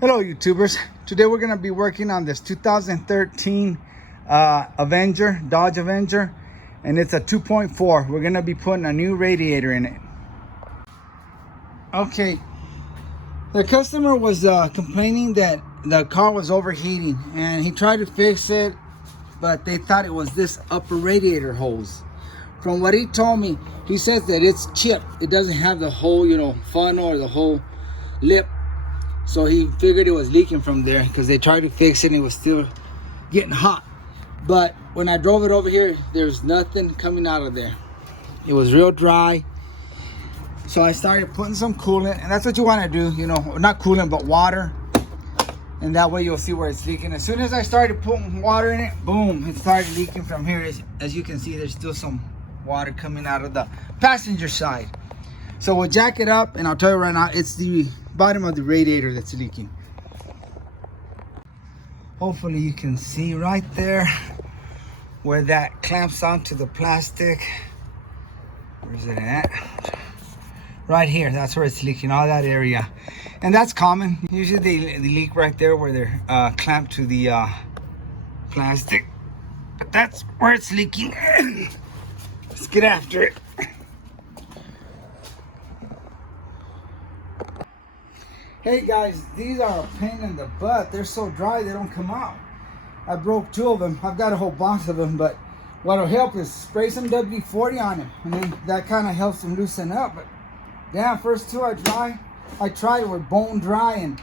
Hello YouTubers, today we're going to be working on this 2013 Avenger, Dodge Avenger, and it's a 2.4. We're going to be putting a new radiator in it. Okay, the customer was complaining that the car was overheating, and he tried to fix it, but they thought it was this upper radiator hose. From what he told me, he says that it's chipped. It doesn't have the whole, funnel or the whole lip. So he figured it was leaking from there because they tried to fix it and it was still getting hot. But when I drove it over here, there's nothing coming out of there. It was real dry. So I started putting some coolant, and that's what you want to do, not coolant, but water. And that way you'll see where it's leaking. As soon as I started putting water in it, boom, it started leaking from here. As you can see, there's still some water coming out of the passenger side. So we'll jack it up, and I'll tell you right now, it's the bottom of the radiator that's leaking. Hopefully you can see right there where that clamps onto the plastic. Where's it at? Right here, that's where it's leaking, all that area. And that's common. Usually they leak right there where they're clamped to the plastic. But that's where it's leaking. Let's get after it. Hey guys, these are a pain in the butt. They're so dry they don't come out. I broke 2 of them. I've got a whole box of them, but what'll help is spray some WD-40 on them, and then that kind of helps them loosen up. But damn, first 2 I tried were bone dry, and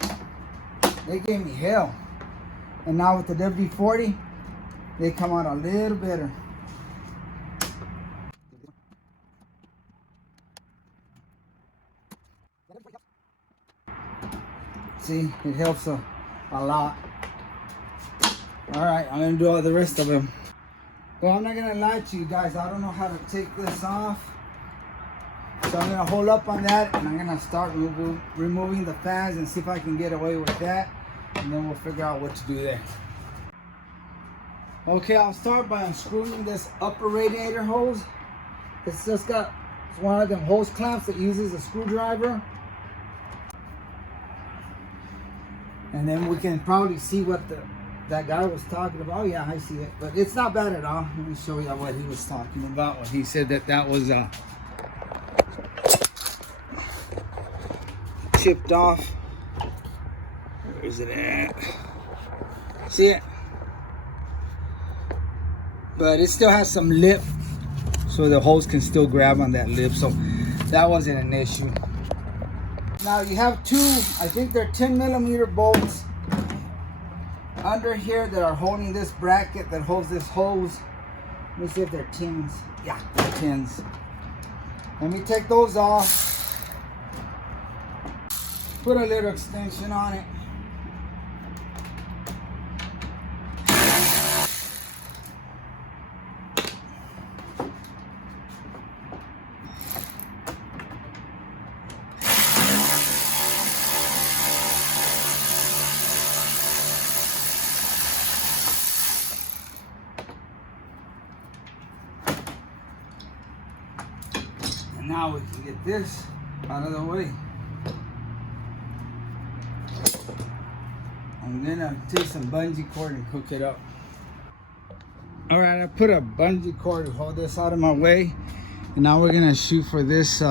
they gave me hell. And now with the WD-40, they come out a little better. See, it helps a lot. All right, I'm gonna do all the rest of them. Well, I'm not gonna lie to you guys, I don't know how to take this off. So I'm gonna hold up on that, and I'm gonna start removing the fans and see if I can get away with that. And then we'll figure out what to do there. Okay, I'll start by unscrewing this upper radiator hose. It's one of them hose clamps that uses a screwdriver. And then we can probably see what that guy was talking about. Oh yeah, I see it, but it's not bad at all. Let me show you what he was talking about. When he said that was chipped off. Where is it at? See it? But it still has some lip, so the hose can still grab on that lip. So that wasn't an issue. Now you have 2, I think they're 10mm bolts under here that are holding this bracket that holds this hose. Let me see if they're tins. Yeah, they're tins. Let me take those off. Put a little extension on it. Now we can get this out of the way. I'm gonna take some bungee cord and hook it up. All right, I put a bungee cord to hold this out of my way. And now we're gonna shoot for this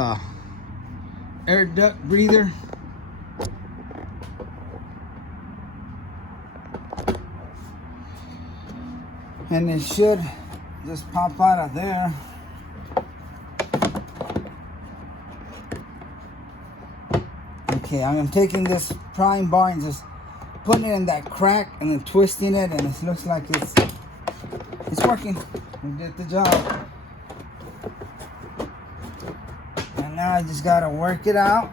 air duct breather. And it should just pop out of there. Okay, I'm taking this prime bar and just putting it in that crack and then twisting it, and it looks like it's working. We did the job. And now I just gotta work it out.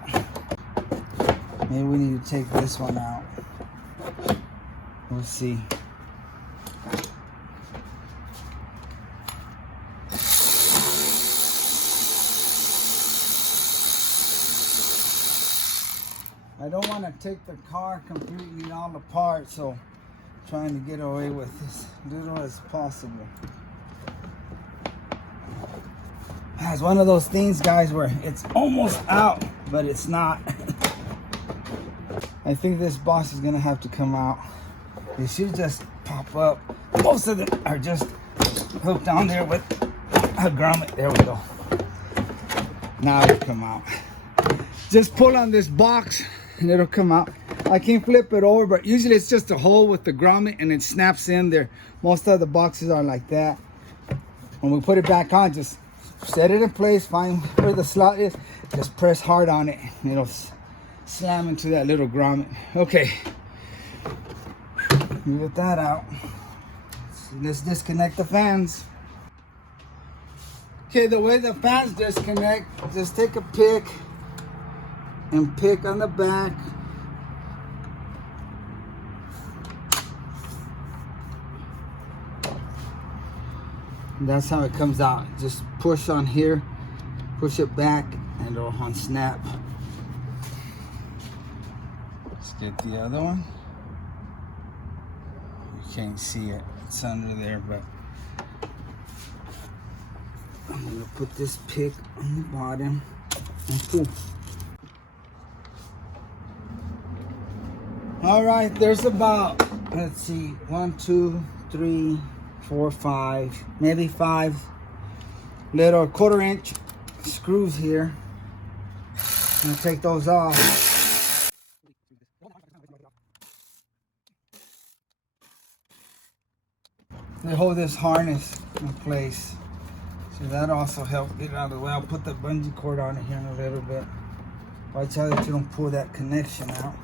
Maybe we need to take this one out. We'll see. I don't want to take the car completely all apart, so I'm trying to get away with as little as possible. It's one of those things, guys, where it's almost out, but it's not. I think this box is gonna have to come out. They should just pop up. Most of them are just hooked on there with a grommet. There we go. Now it'll come out. Just pull on this box and it'll come out. I can flip it over, but usually it's just a hole with the grommet and it snaps in there. Most of the boxes are like that. When we put it back on, just set it in place, find where the slot is, just press hard on it and it'll slam into that little grommet. Okay, get that out. Let's disconnect the fans. Okay, the way the fans disconnect, just take a pick and pick on the back. And that's how it comes out. Just push on here, push it back, and it'll unsnap. Let's get the other one. You can't see it, it's under there, but I'm gonna put this pick on the bottom and pull. All right, there's about, let's see, 1, 2, 3, 4, 5, maybe 5 little 1/4 inch screws here. I'm gonna take those off. They hold this harness in place. So that also helps get it out of the way. I'll put the bungee cord on it here in a little bit. Watch out that you don't pull that connection out.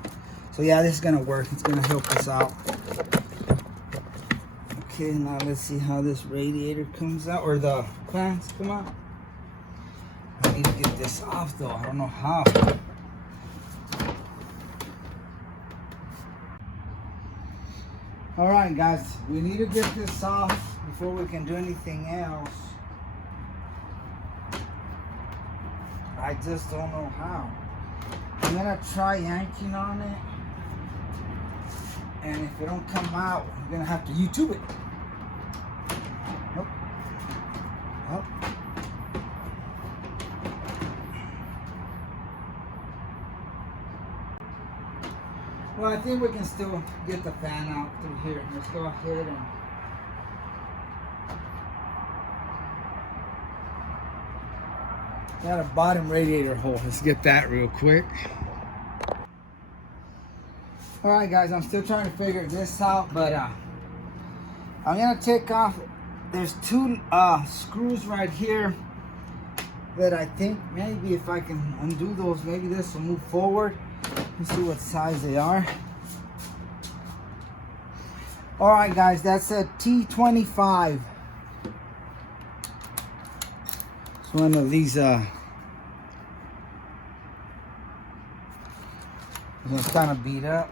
So yeah, this is gonna work. It's gonna help us out. Okay, now let's see how this radiator comes out, or the fans come out. I need to get this off though. I don't know how. All right, guys, we need to get this off before we can do anything else. I just don't know how. I'm gonna try yanking on it, and if it don't come out, I'm gonna have to YouTube it. Nope. Oh. Well, I think we can still get the fan out through here. Let's go ahead and got a bottom radiator hole. Let's get that real quick. All right, guys, I'm still trying to figure this out, but I'm gonna take off. There's 2 screws right here that I think maybe if I can undo those, maybe this will move forward. Let's see what size they are. All right, guys, that's a T25. It's one of these it's kind of beat up.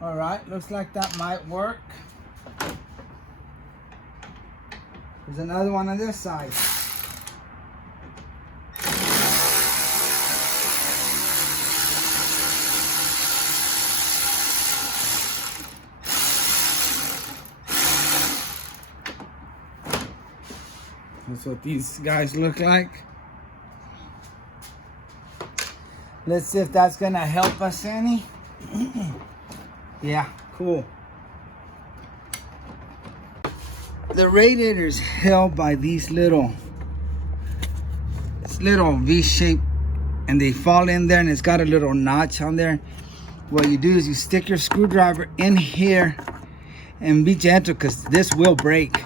All right, looks like that might work. There's another one on this side. That's what these guys look like. Let's see if that's gonna help us any. Yeah, cool. The radiator is held by these little V-shape, and they fall in there, and it's got a little notch on there. What you do is you stick your screwdriver in here and be gentle, because this will break,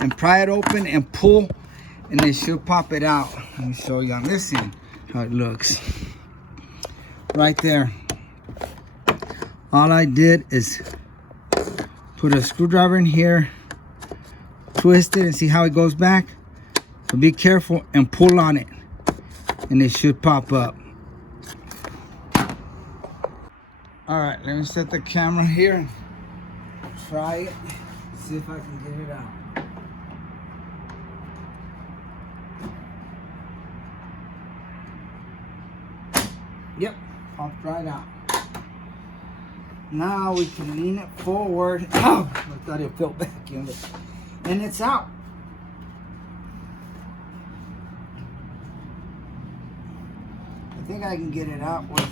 and pry it open and pull, and then she'll pop it out. Let me show you on this end how it looks. Right there. All I did is put a screwdriver in here, twist it, and see how it goes back. So be careful and pull on it, and it should pop up. All right, let me set the camera here and try it. See if I can get it out. Yep, popped right out. Now we can lean it forward. Oh, I thought it fell back in, and it's out. think I can get it out with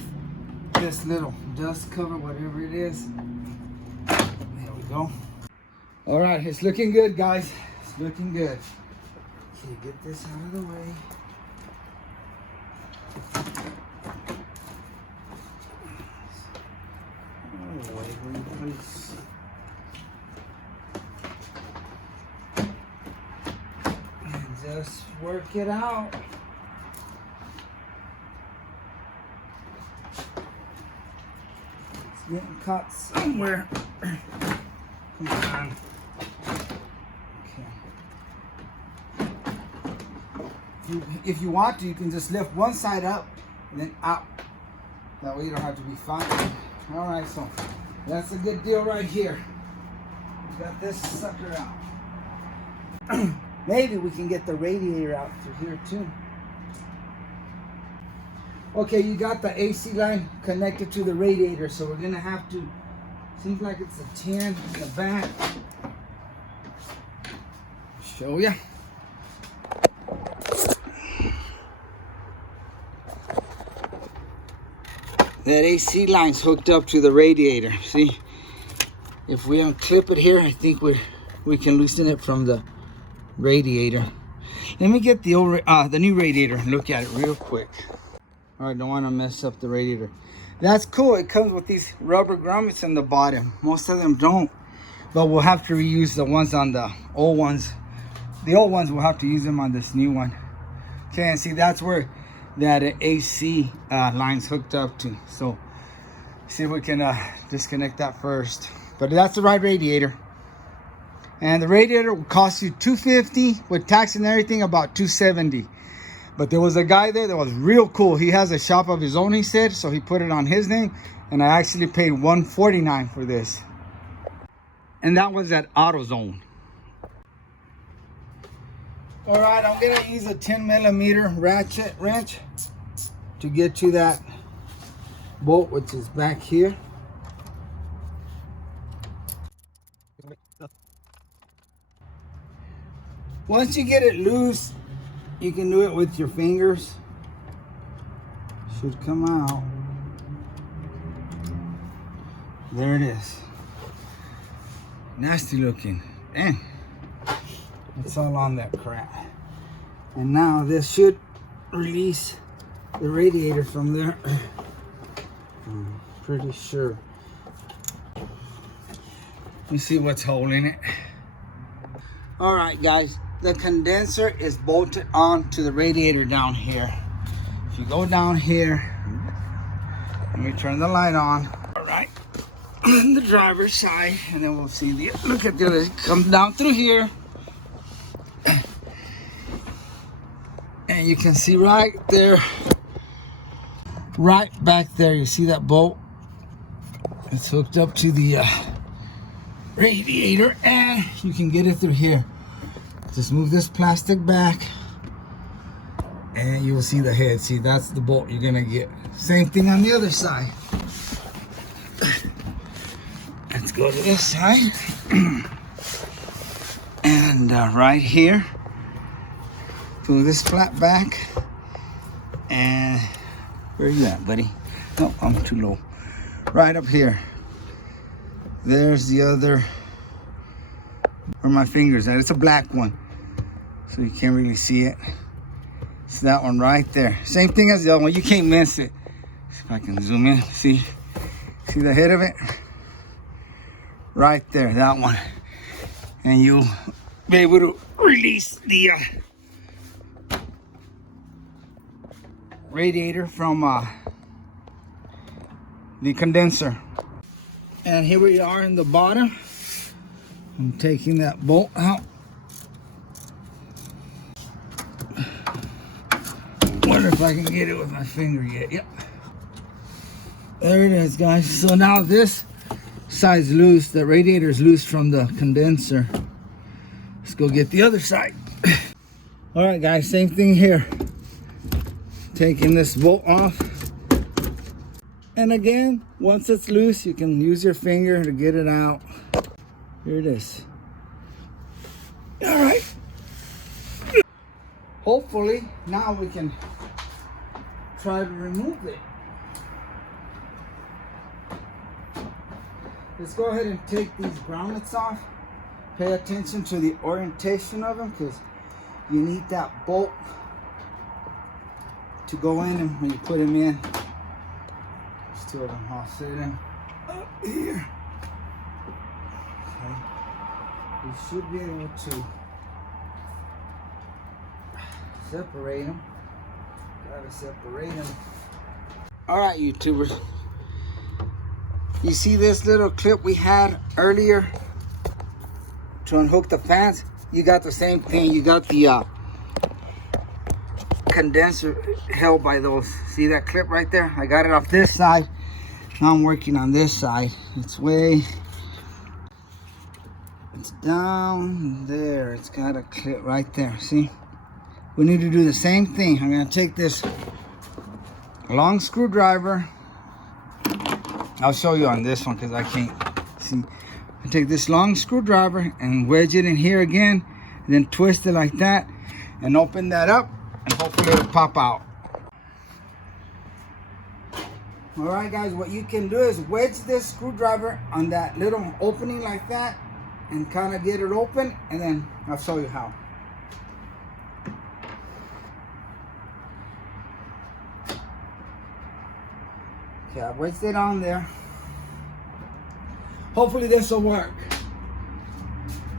this little dust cover, whatever it is. There we go. All right, it's looking good, guys. It's looking good. Okay, get this out of the way. Oh, wait, please. And just work it out. It's getting caught somewhere. Come on. If you want to, you can just lift one side up and then out. That way you don't have to be fighting. All right, so that's a good deal right here. We got this sucker out. Maybe we can get the radiator out through here too. Okay, you got the AC line connected to the radiator, so we're gonna have to, seems like it's a 10 in the back. Show ya. That AC line's hooked up to the radiator. See, if we unclip it here, I think we can loosen it from the radiator. Let me get the new radiator and look at it real quick. All right, don't want to mess up the radiator. That's cool. It comes with these rubber grommets in the bottom. Most of them don't, but we'll have to reuse the ones on the old ones. The old ones, we'll have to use them on this new one. Okay, and see, that's where that AC line's hooked up to. So see if we can disconnect that first. But that's the right radiator, and the radiator will cost you $250 with tax and everything, about $270. But there was a guy there that was real cool. He has a shop of his own, he said, so he put it on his name, and I actually paid $149 for this, and that was at AutoZone. All right, I'm gonna use a 10mm ratchet wrench to get to that bolt, which is back here. Once you get it loose, you can do it with your fingers. Should come out. There it is. Nasty looking. Dang. It's all on that crap. And now this should release the radiator from there. I'm pretty sure. Let me see what's holding it. All right, guys. The condenser is bolted onto the radiator down here. If you go down here, let me turn the light on. All right. On the driver's side, and then we'll see the, look at this, it comes down through here. And you can see right there, right back there, you see that bolt? It's hooked up to the radiator, and you can get it through here. Just move this plastic back, and you will see the head. See, that's the bolt you're gonna get. Same thing on the other side. Let's go to this side. And right here, pull this flat back, and where are you at, buddy? No, I'm too low. Right up here. There's the other, where my finger's at. It's a black one, so you can't really see it. It's that one right there. Same thing as the other one. You can't miss it. See if I can zoom in. See the head of it? Right there, that one. And you'll be able to release the radiator from the condenser. And here we are in the bottom. I'm taking that bolt out. Wonder if I can get it with my finger yet. Yep. There it is, guys. So now this side's loose. The radiator's loose from the condenser. Let's go get the other side. All right, guys, same thing here. Taking this bolt off. And again, once it's loose, you can use your finger to get it out. Here it is. All right. Hopefully, now we can try to remove it. Let's go ahead and take these grommets off. Pay attention to the orientation of them, because you need that bolt to go in, and when you put them in, there's two of them all sitting up here. Okay. You should be able to separate them. Gotta separate them. All right, YouTubers. You see this little clip we had earlier to unhook the fans? You got the same thing. You got the condenser held by those. See that clip right there? I got it off this side. Now I'm working on this side. It's down there. It's got a clip right there. See? We need to do the same thing. I'm going to take this long screwdriver. I'll show you on this one because I can't see. I take this long screwdriver and wedge it in here again, and then twist it like that and open that up, and hopefully it'll pop out. All right, guys, what you can do is wedge this screwdriver on that little opening like that and kind of get it open, and then I'll show you how. Okay, I wedged it on there. Hopefully this will work.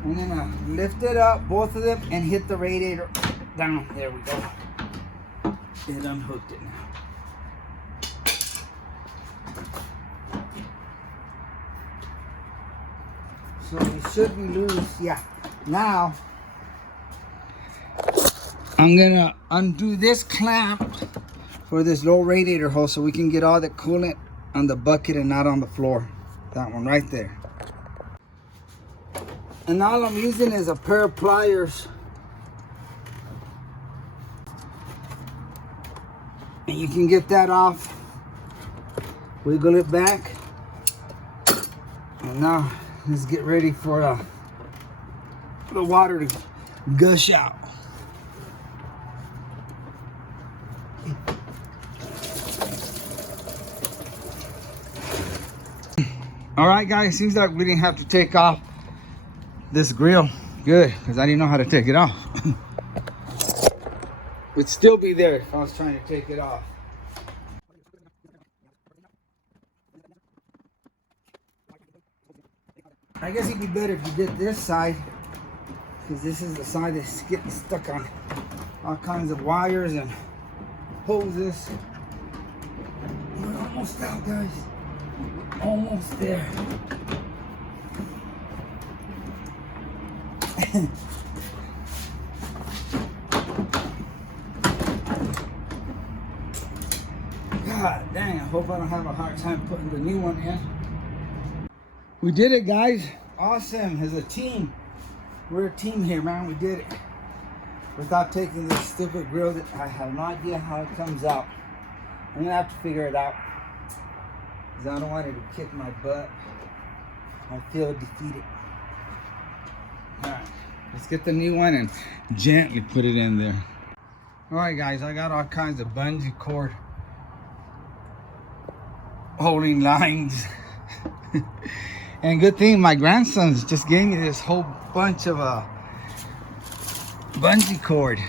I'm gonna lift it up, both of them, and hit the radiator down. There we go. It unhooked it now. So it should be loose. Yeah. Now I'm gonna undo this clamp for this low radiator hose so we can get all the coolant on the bucket and not on the floor. That one right there. And all I'm using is a pair of pliers. And you can get that off. Wiggle it back. And now let's get ready for the water to gush out. All right, guys, seems like we didn't have to take off this grill. Good, because I didn't know how to take it off. It'd still be there if I was trying to take it off. I guess it'd be better if you did this side, because this is the side that's getting stuck on all kinds of wires and hoses. We're almost out, guys. Almost there. God dang, I hope I don't have a hard time putting the new one in. We did it, guys. Awesome. As a team. We're a team here, man. We did it. Without taking this stupid grill that I have no idea how it comes out. I'm gonna have to figure it out. I don't want it to kick my butt. I feel defeated. Alright, let's get the new one and gently put it in there. Alright, guys, I got all kinds of bungee cord holding lines. And good thing my grandson's just gave me this whole bunch of bungee cord.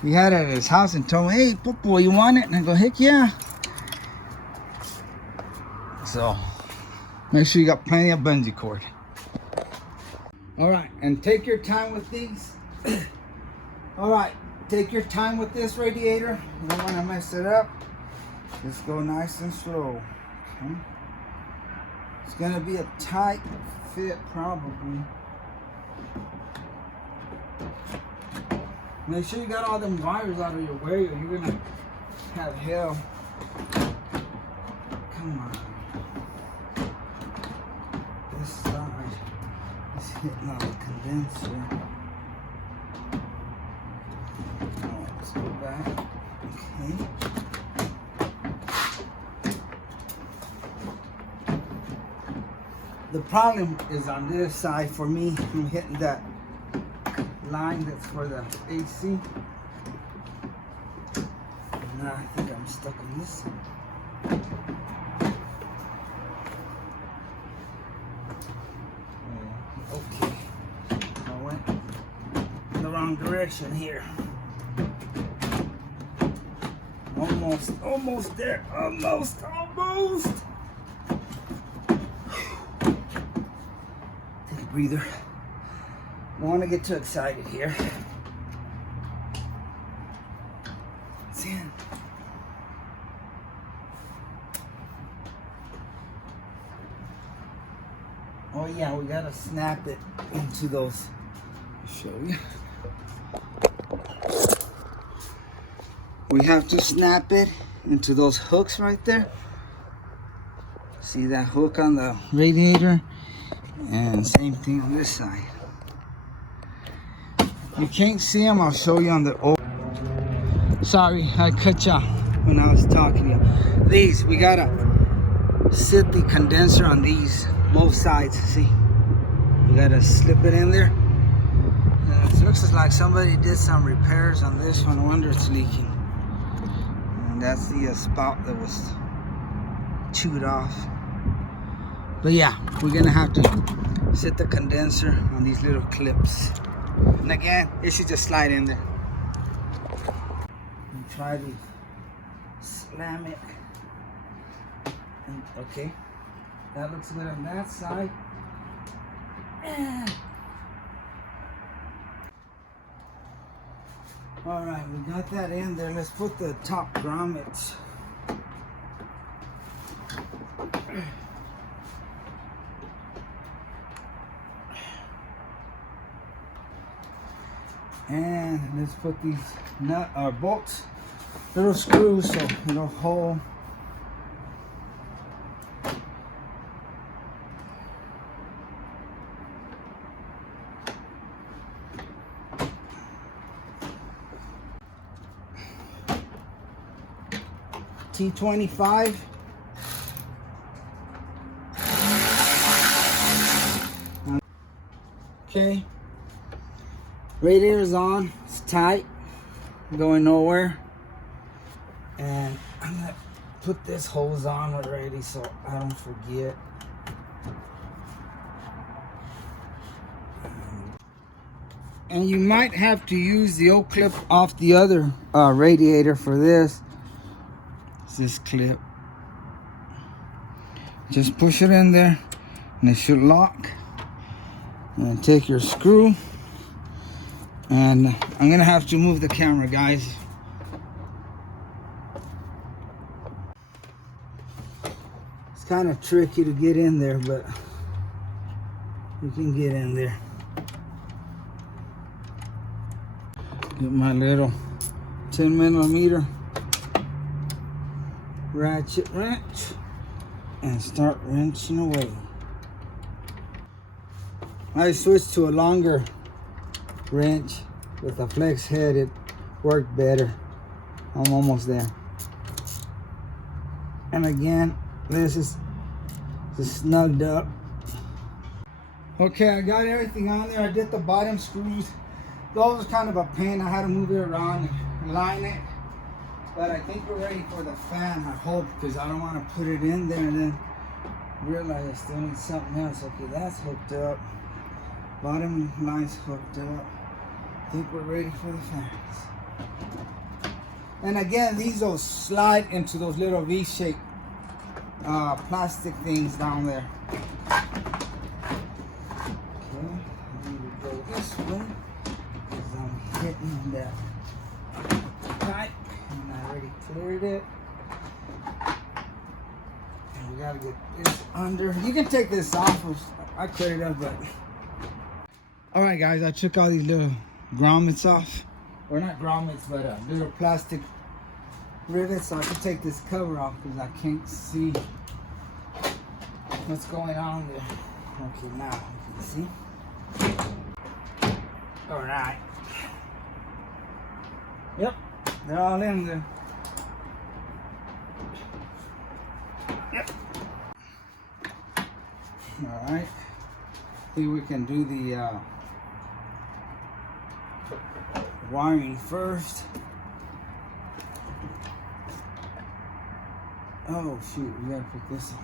He had it at his house and told me, hey, Popo, you want it? And I go, heck yeah. So make sure you got plenty of bungee cord. All right, and take your time with these. All right, take your time with this radiator. You don't want to mess it up. Just go nice and slow. Okay. It's gonna be a tight fit probably. Make sure you got all them wires out of your way or you're gonna have hell. Come on. This side is hitting on the condenser. Alright, let's go back. Okay. The problem is on this side for me. I'm hitting that line that's for the AC. Nah, I think I'm stuck on this side. Okay. I went in the wrong direction here. Almost there. Almost. Take a breather. Don't want to get too excited here. It's in. Oh yeah, we gotta snap it into those. I'll show you. We have to snap it into those hooks right there. See that hook on the radiator? And same thing on this side. You can't see them, I'll show you on the old. Sorry, I cut you when I was talking to you. These, we gotta sit the condenser on these, both sides, see? You gotta slip it in there. It looks like somebody did some repairs on this one, no wonder it's leaking. And that's the spout that was chewed off. But yeah, we're gonna have to sit the condenser on these little clips. And again, it should just slide in there. And try to slam it. And, okay, that looks good on that side. All right, we got that in there. Let's put the top grommets. And let's put these nut or bolts, little screws, so it'll hold. T25. Okay. Radiator's on. It's tight. Going nowhere. And I'm gonna put this hose on already so I don't forget. And you might have to use the old clip off the other radiator for this. This clip. Just push it in there and it should lock. And take your screw. And I'm gonna have to move the camera, guys. It's kind of tricky to get in there, but you can get in there. Get my little 10mm ratchet wrench and start wrenching away. I switched to a longer wrench with a flex head. It worked better. I'm almost there. And again, this is just snugged up. Okay, I got everything on there. I did the bottom screws. Those are kind of a pain. I had to move it around and line it. But I think we're ready for the fan, I hope, because I don't want to put it in there and then realize I still need something else. Okay, that's hooked up. Bottom line's hooked up. I think we're ready for the fans. And again, these will slide into those little V-shaped plastic things down there. Okay, I'm going to go this way because I'm hitting that pipe. And I already cleared it. And we gotta get this under. You can take this off. I cleared it up, but. Alright guys, I took all these little grommets off. Or not grommets, but little plastic rivets. So I can take this cover off because I can't see what's going on there. Okay, now you can see. Alright. Yep. They're all in there. Yep. Alright. See, we can do the wiring first. Oh shoot, we gotta put this on.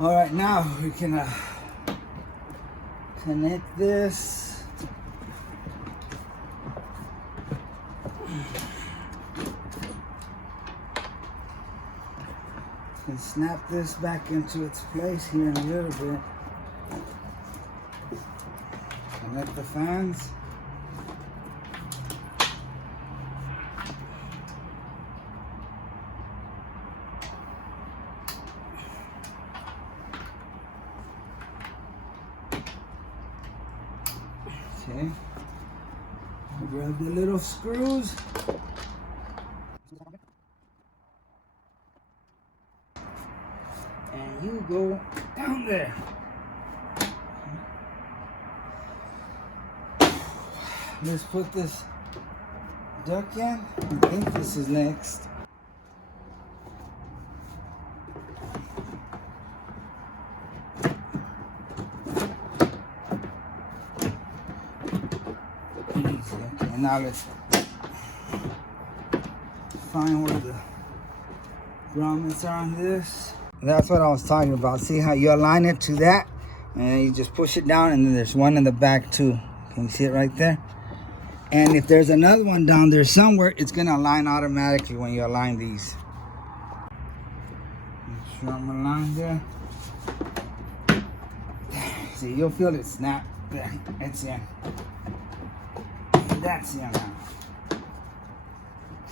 All right, now we can connect this. And snap this back into its place here in a little bit. Connect the fans. Okay. Grab the little screws. And you go down there. Let's put this duck in. I think this is next. Okay, now let's find where the grommets are on this. That's what I was talking about. See how you align it to that, and you just push it down, and then there's one in the back too. Can you see it right there? And if there's another one down there somewhere, it's gonna align automatically when you align these. Make sure I'm aligned there. See, you'll feel it snap. There, it's in. That's in now.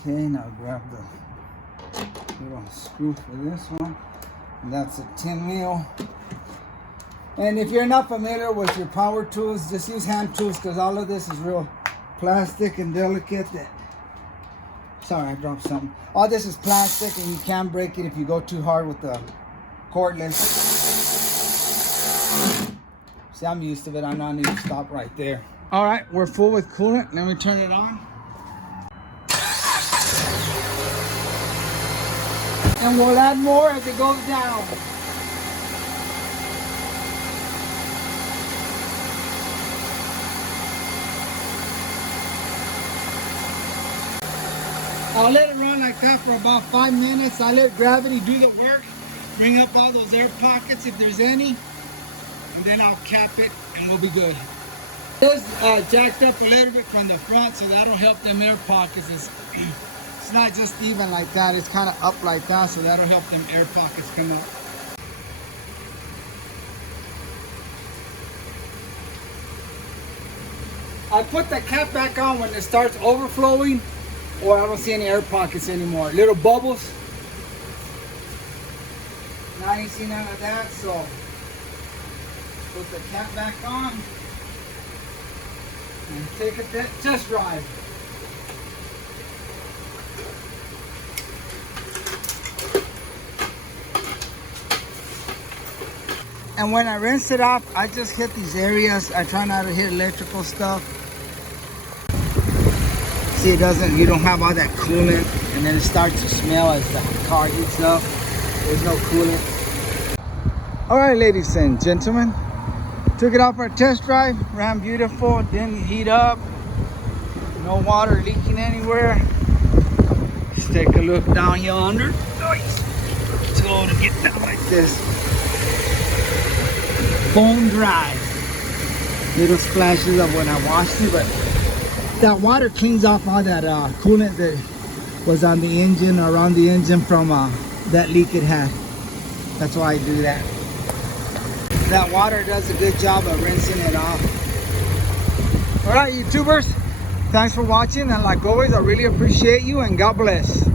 Okay, now grab the little screw for this one. And that's a 10 mil. And if you're not familiar with your power tools, just use hand tools, because all of this is real plastic and delicate. Sorry, I dropped something. All this is plastic, and you can break it if you go too hard with the cordless. See, I'm used to it. I know I need to stop right there. All right, we're full with coolant. Let me turn it on. And we'll add more as it goes down. I'll let it run like that for about 5 minutes. I'll let gravity do the work, bring up all those air pockets if there's any, and then I'll cap it and we'll be good. It was jacked up a little bit from the front, so that'll help them air pockets. It's not just even like that, it's kind of up like that, so that'll help them air pockets come up. I put the cap back on when it starts overflowing, or I don't see any air pockets anymore. Little bubbles. Now you see none of that, so put the cap back on and take a test drive. And when I rinse it off, I just hit these areas. I try not to hit electrical stuff. See, you don't have all that coolant, and then it starts to smell as the car heats up. There's no coolant. All right, ladies and gentlemen, took it off our test drive, ran beautiful, didn't heat up, no water leaking anywhere. Let's take a look down yonder. Let's go to get down like this. Bone dry. Little splashes of when I washed it, but that water cleans off all that coolant that was on the engine or around the engine from that leak it had. That's why I do that. That water does a good job of rinsing it off. All right, YouTubers, thanks for watching, and like always, I really appreciate you, and God bless.